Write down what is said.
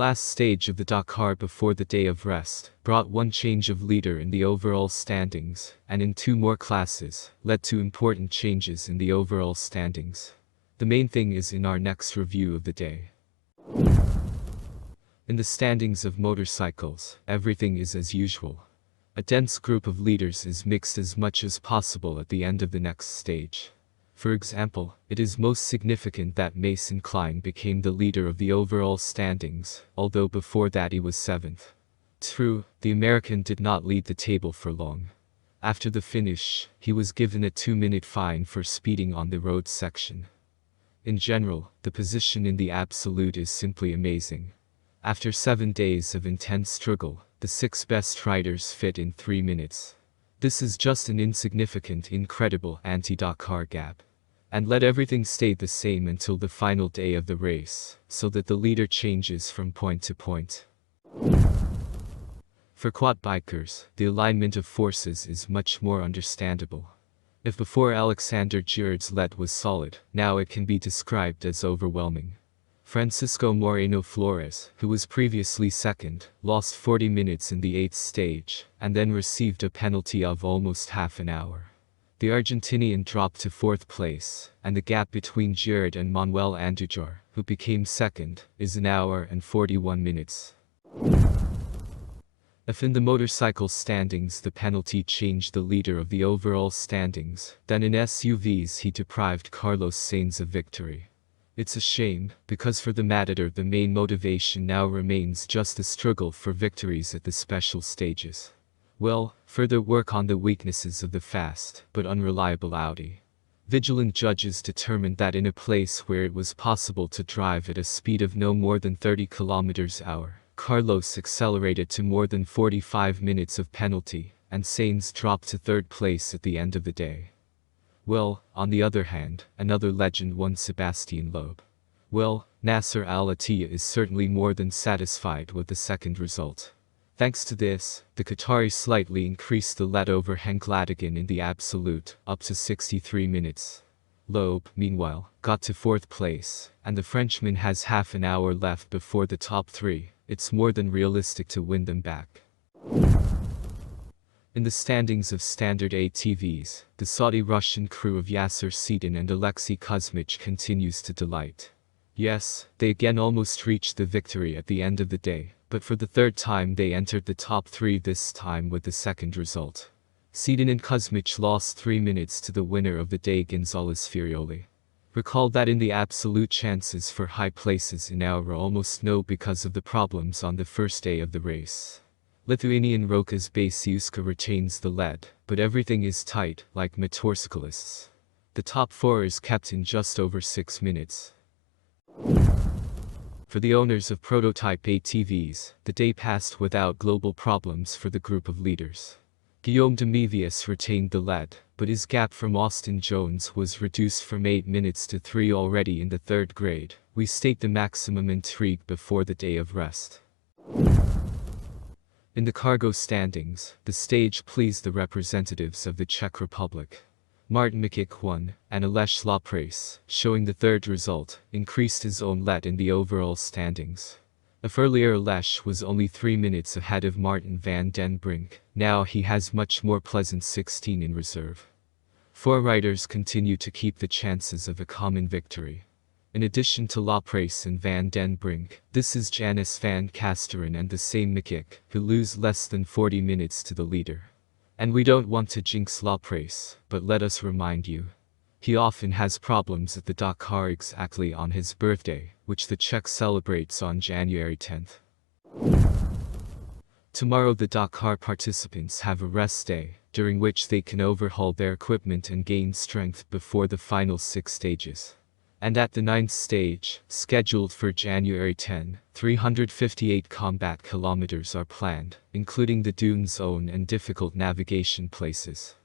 last stage of the Dakar before the day of rest brought one change of leader in the overall standings, and in two more classes, led to important changes in the overall standings. The main thing is in our next review of the day. In the standings of motorcycles, everything is as usual. A dense group of leaders is mixed as much as possible at the end of the next stage. For example, it is most significant that Mason Klein became the leader of the overall standings, although before that he was 7th. True, the American did not lead the table for long. After the finish, he was given a 2-minute fine for speeding on the road section. In general, the position in the absolute is simply amazing. After 7 days of intense struggle, the 6 best riders fit in 3 minutes. This is just an insignificant, incredible anti-Dakar gap. And let everything stay the same until the final day of the race, so that the leader changes from point to point. For quad bikers, the alignment of forces is much more understandable. If before Alexander Giroud's lead was solid, now it can be described as overwhelming. Francisco Moreno Flores, who was previously second, lost 40 minutes in the 8th stage, and then received a penalty of almost half an hour. The Argentinian dropped to 4th place, and the gap between Giroud and Manuel Andujar, who became second, is an hour and 41 minutes. If in the motorcycle standings the penalty changed the leader of the overall standings, then in SUVs he deprived Carlos Sainz of victory. It's a shame, because for the Matador the main motivation now remains just the struggle for victories at the special stages. Well, further work on the weaknesses of the fast, but unreliable Audi. Vigilant judges determined that in a place where it was possible to drive at a speed of no more than 30 km/h, Carlos accelerated to more than 45 minutes of penalty, and Sainz dropped to 3rd place at the end of the day. Well, on the other hand, another legend won, Sebastian Loeb. Well, Nasser Al-Attiyah is certainly more than satisfied with the second result. Thanks to this, the Qatari slightly increased the lead over Henk Ladegan in the absolute, up to 63 minutes. Loeb, meanwhile, got to 4th place, and the Frenchman has half an hour left before the top 3. It's more than realistic to win them back. In the standings of standard ATVs, the Saudi-Russian crew of Yasser Sedan and Alexei Kuzmich continues to delight. Yes, they again almost reached the victory at the end of the day, but for the 3rd time they entered the top 3, this time with the second result. Sedan and Kuzmich lost 3 minutes to the winner of the day, Gonzalez Firioli. Recall that in the absolute, chances for high places in our were almost no because of the problems on the first day of the race. Lithuanian Rokas Basiuska retains the lead, but everything is tight, like motorcyclists. The top 4 is kept in just over 6 minutes. For the owners of prototype ATVs, the day passed without global problems for the group of leaders. Guillaume de Mevius retained the lead, but his gap from Austin Jones was reduced from 8 minutes to 3 already in the 3rd grade. We state the maximum intrigue before the day of rest. In the cargo standings, the stage pleased the representatives of the Czech Republic. Martin Mikic won, and Aleš Laprace, showing the 3rd result, increased his own lead in the overall standings. If earlier Aleš was only 3 minutes ahead of Martin van den Brink, now he has much more pleasant 16 in reserve. 4 riders continue to keep the chances of a common victory. In addition to Laprace and van den Brink, this is Janus van Kasteren and the same Mikic, who lose less than 40 minutes to the leader. And we don't want to jinx Laprace, but let us remind you. He often has problems at the Dakar exactly on his birthday, which the Czech celebrates on January 10th. Tomorrow the Dakar participants have a rest day, during which they can overhaul their equipment and gain strength before the final 6 stages. And at the 9th stage, scheduled for January 10, 358 combat kilometers are planned, including the dune zone and difficult navigation places.